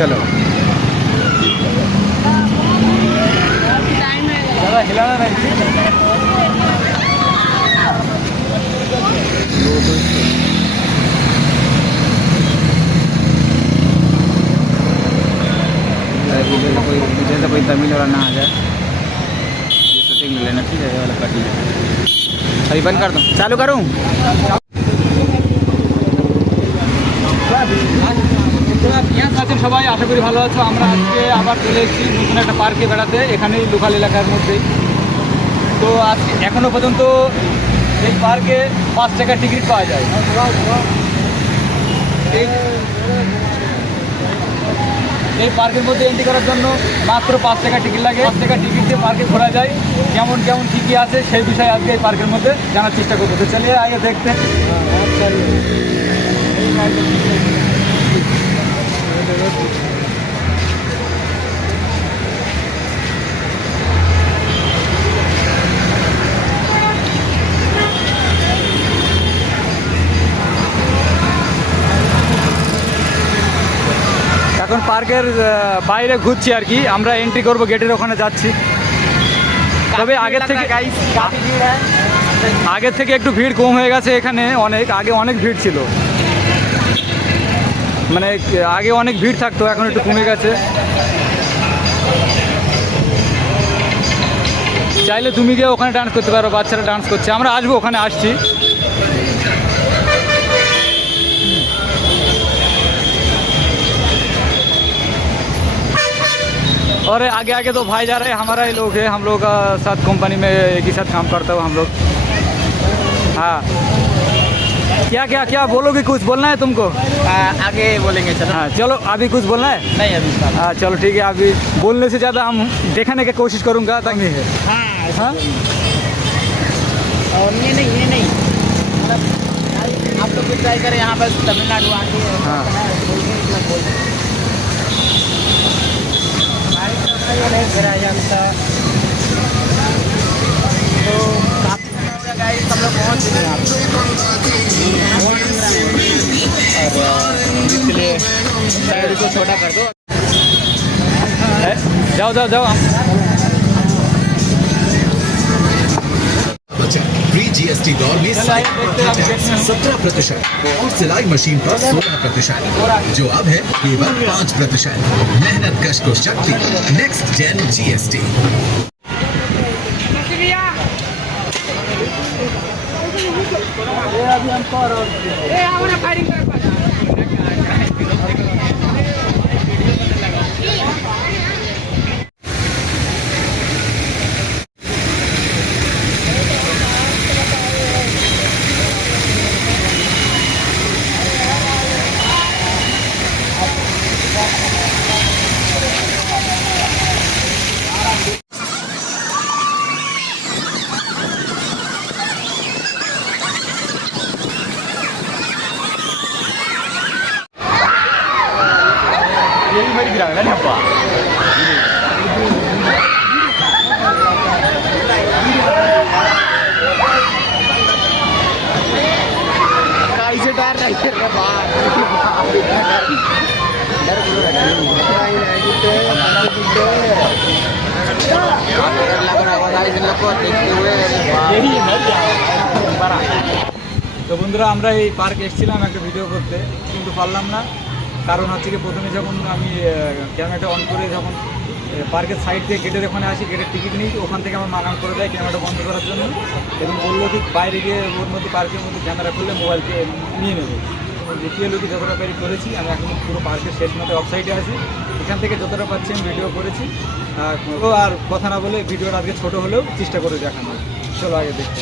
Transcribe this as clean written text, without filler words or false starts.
चलो ज़्यादा हिलाना नहीं। कोई तमिल वाला ना आ जाए, शूटिंग में लेना ठीक है वाला कट लिया। अभी बंद कर दो, चालू करूँ। সবাই আশা করি ভালো আছো। আমরা আজকে আবার চলে এসেছি নতুন একটা পার্কে বেড়াতে, এখানেই লোকাল এলাকার মধ্যেই। তো আজকে এখনও পর্যন্ত এই পার্কে 5 টাকার টিকিট পাওয়া যায়। এই পার্কের মধ্যে এন্ট্রি করার জন্য মাত্র 5 টাকা টিকিট লাগে। 5 টাকা টিকিট দিয়ে পার্কে ঘোরা যায়। কেমন কেমন কী কী আছে সেই বিষয়ে আজকে এই পার্কের মধ্যে জানার চেষ্টা করবো। তো চলিয়ে আগে দেখতে। এখন পার্কের বাইরে ঘুরছি আর কি, আমরা এন্ট্রি করব, গেটের ওখানে যাচ্ছি। তবে আগের থেকে একটু ভিড় কম হয়ে গেছে এখানে। আগে অনেক ভিড় ছিল, মানে আগে অনেক ভিড় থাকতো, এখন একটু কমে গেছে। চাইলে তুমি গিয়ে ওখানে ডান্স করতে পারো, বাচ্চারা ডান্স করছে। আমরা আসবো, ওখানে আসছি। और आगे आगे तो भाई जा रहे हैं, हमारा ही लोग है, हम लोग का साथ कंपनी में एक ही साथ काम करता हूँ हम लोग। हाँ, क्या क्या क्या बोलोगे? कुछ बोलना है तुमको? आगे बोलेंगे। चलो। हाँ चलो, अभी कुछ बोलना है? नहीं अभी। हाँ चलो ठीक है, अभी बोलने से ज़्यादा हम दिखाने की कोशिश करूँगा ताकि है। हाँ और ये नहीं मतलब आप लोग भी ट्राई करें यहाँ पर तमिलनाडु आके। हाँ तो काफ़ी गाइस हम लोग पहुँच चुके हैं और इसलिए साइड को छोटा कर दो। जाओ जाओ जाओ। प्री जीएसटी दौर में 17% और सिलाई मशीन पर 16%, जो अब है केवल 5%। मेहनत कश को शक्ति। Next gen GST. यही मेरी गिरा ना अपा। कैसे डर रही है बाहर लग रहा है लोग को देखते हुए। তো বন্ধুরা, আমরা এই পার্কে এসেছিলাম একটা ভিডিও করতে, কিন্তু পারলাম না। কারণ হচ্ছে কি, প্রথমে যখন আমি ক্যামেরাটা অন করে যখন পার্কের সাইড দিয়ে গেটের ওখানে আসি, গেটের টিকিট নিই, ওখান থেকে আমার মানা করে দেয় ক্যামেরাটা বন্ধ করার জন্য, এবং বললো ঠিক বাইরে গিয়ে ওর মধ্যে পার্কের মধ্যে ক্যামেরা খুললে মোবাইলকে নিয়ে নেবে। দেখিয়ে লোকে যতটা পারি করেছি। আমি এখন পুরো পার্কের শেষ মতো অফ সাইডে আছি, এখান থেকে যতটা পাচ্ছি আমি ভিডিও করেছি। আর কথা না বলে ভিডিওটা আজকে ছোটো হলেও চেষ্টা করে দেখানো। চলো আগে দেখতে।